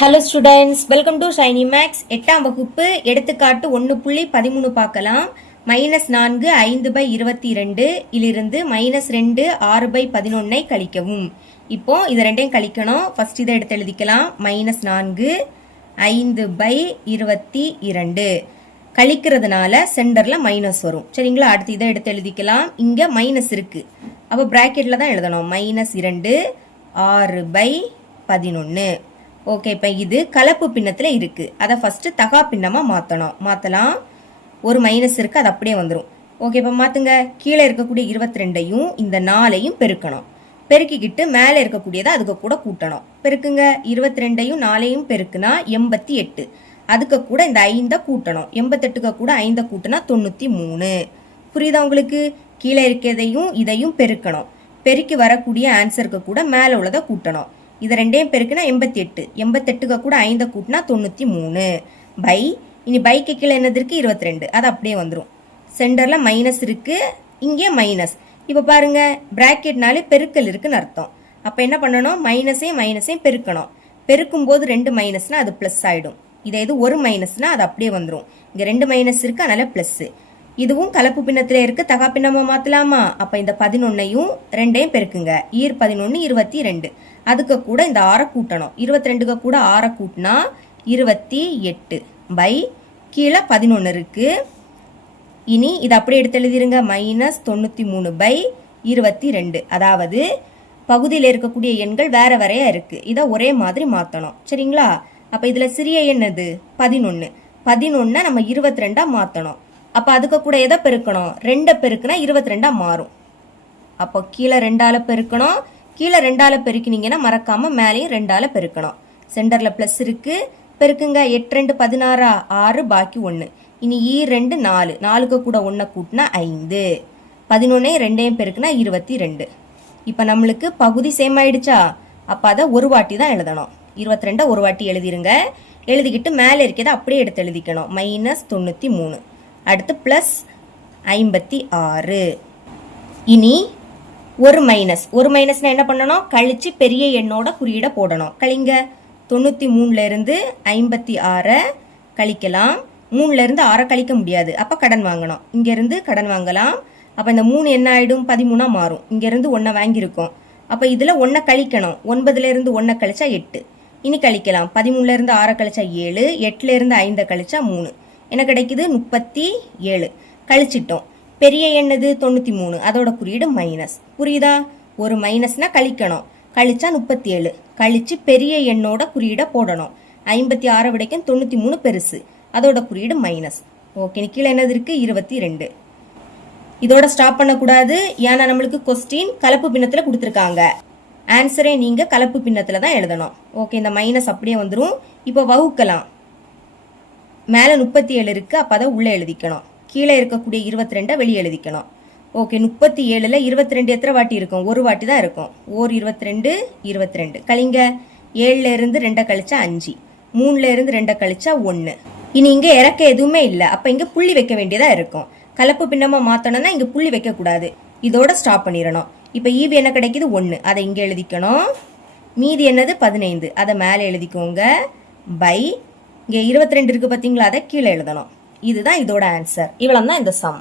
Hello students, welcome to Shiny Maths. 8ஆம் வகுப்பு எடுத்துக்காட்டு 1.13 பார்க்கலாம். -4 5/22 இலிருந்து -2 6/11 கழிக்கவும். இப்போ இது ரெண்டையும் கழிக்கணும். ஃபர்ஸ்ட் இதை எடுத்து எழுதிக்கலாம். -4 5/22 கழிக்கிறதுனால சென்டர்ல மைனஸ் வரும். சரிங்களா? அடுத்து இதை எடுத்து எழுதிக்கலாம். இங்க மைனஸ் இருக்கு, அப்போ பிராக்கெட்ல தான் எழுதணும். -2 6/11. ஓகே, இப்போ இது கலப்பு பின்னத்தில் இருக்கு. அதை ஃபர்ஸ்ட் தகா பின்னமா மாற்றலாம். ஒரு மைனஸ் இருக்கு, அது அப்படியே வந்துடும். ஓகே, இப்போ மாற்றுங்க. கீழே இருக்கக்கூடிய 22ஐயும் இந்த 4ஐயும் பெருக்கணும். பெருக்கிக்கிட்டு மேலே இருக்கக்கூடியதை அதுக்கு கூட கூட்டணும். பெருக்குங்க. 22ஐயும் 4ஐயும் பெருக்குனா 88. அதுக்கு கூட இந்த 5 கூட்டணும். 88க்கு கூட 5 கூட்டினா 93. புரியுதா உங்களுக்கு? கீழே இருக்கிறதையும் இதையும் பெருக்கணும். பெருக்கி வரக்கூடிய ஆன்சருக்கு கூட மேலே உள்ளதை கூட்டணும். இதை ரெண்டையும் பெருக்குனா 88. 88க்கு கூட 5 கூட்டினா 93 பை, இனி பைக்கு கீழே என்னது இருக்கு? 22. அது அப்படியே வந்துடும். சென்டர்ல மைனஸ் இருக்கு, இங்கே மைனஸ். இப்போ பாருங்க, பிராக்கெட்னாலே பெருக்கல் இருக்குன்னு அர்த்தம். அப்போ என்ன பண்ணணும்? மைனஸையும் பெருக்கணும். பெருக்கும் போது 2 மைனஸ்னா அது பிளஸ் ஆயிடும். இதே இது ஒரு மைனஸ்னா அது அப்படியே வந்துடும். இங்க 2 மைனஸ் இருக்கு, அதனால பிளஸ். இதுவும் கலப்பு பின்னத்துல இருக்கு, தகா பின்னமா மாத்தலாமா? அப்ப இந்த 11ஐயும் 2ஐயும் பெருக்குங்க. 11 22. அதுக்கு கூட இந்த 6 கூட்டணும். 22க்கு கூட 6 கூட்டினா 28 பை, கீழே 11 இருக்கு. இனி இதை அப்படியே எடுத்து எழுதிருங்க. -93/22. அதாவது பகுதியில் இருக்கக்கூடிய எண்கள் வேற வேறையா இருக்கு. இதை ஒரே மாதிரி மாத்தணும். சரிங்களா? அப்ப இதுல சிறிய எண் எது? 11. 11 நம்ம 22ஆ மாத்தணும். அப்ப அதுக்கு கூட எதை பெருக்கணும்? 2 பெருக்குனா 22ஆ மாறும். அப்போ கீழே 2ஆல பெருக்கணும். கீழே 2ஆல பெருக்கினீங்கன்னா மறக்காம மேலேயும் 2ஆல பெருக்கணும். சென்டர்ல பிளஸ் இருக்கு, பெருக்குங்க. 8 2 16 6 பாக்கி 1. இனி 2 4. 4க்கு கூட 1 கூட்டினா 5. 11 2ஐயும் பெருக்குனா 22. இப்போ நம்மளுக்கு பகுதி சேம் ஆயிடுச்சா? அப்போ அதை ஒரு வாட்டி தான் எழுதணும். 22 ஒரு வாட்டி எழுதிருங்க. எழுதிக்கிட்டு மேலே இருக்கிறத அப்படியே எடுத்து எழுதிக்கணும். -93. அடுத்து பிளஸ் 56. இனி ஒரு மைனஸ்னா என்ன பண்ணணும்? கழிச்சு பெரிய எண்ணோட குறியீட போடணும். கழிங்க. 93ல இருந்து 56 கழிக்கலாம். 3ல இருந்து 6 கழிக்க முடியாது, அப்ப கடன் வாங்கணும். இங்க இருந்து கடன் வாங்கலாம். அப்ப இந்த 3 என்ன ஆயிடும்? 13ஆ மாறும். இங்க இருந்து 1 வாங்கியிருக்கோம். அப்ப இதுல 1 கழிக்கணும். 9ல இருந்து 1 கழிச்சா 8. இனி கழிக்கலாம். 13ல இருந்து 6 கழிச்சா 7. 8ல இருந்து 5 கழிச்சா 3. என்ன கிடைக்குது? 37. கழிச்சிட்டோம். பெரிய எண்ணது 93, அதோட குறியீடு மைனஸ். புரியுதா? ஒரு மைனஸ்னா கழிக்கணும். கழிச்சா 37. கழிச்சு பெரிய எண்ணோட குறியீட போடணும். 56 விடைக்கும் 93 பெருசு, அதோட குறியீடு மைனஸ். ஓகே, கீழே என்னது இருக்கு? 22. இதோட ஸ்டாப் பண்ணக்கூடாது. ஏன்னா நம்மளுக்கு கொஸ்டின் கலப்பு பின்னத்துல கொடுத்துருக்காங்க. ஆன்சரே நீங்க கலப்பு பின்னத்துல தான் எழுதணும். ஓகே, இந்த மைனஸ் அப்படியே வந்துடும். இப்போ வகுக்கலாம். மேலே 37 இருக்கு, அப்போ அதை உள்ளே எழுதிக்கணும். கீழே இருக்கக்கூடிய 22 வெளியே எழுதிக்கணும். ஓகே, 37ல் 22 எத்தனை வாட்டி இருக்கும்? ஒரு வாட்டி தான் இருக்கும். 22 22. கழிங்க. 7ல இருந்து 2 கழிச்சா 5. 3ல இருந்து 2 கழிச்சா 1. இனி இங்க இறக்க எதுவுமே இல்லை, அப்ப இங்க புள்ளி வைக்க வேண்டியதா இருக்கும். கலப்பு பின்னமா மாத்தணும்னா இங்க புள்ளி வைக்க கூடாது. இதோட ஸ்டாப் பண்ணிடணும். இப்ப ஈவு என்ன கிடைக்குது? 1. அதை இங்க எழுதிக்கணும். மீதி என்னது? 15. அதை மேலே எழுதிக்கோங்க. பை, இங்க 22 இருக்கு பாத்தீங்களா? அதை கீழே எழுதணும். இதுதான் இதோட ஆன்சர். இவ்வளவு தான் இந்த சம்.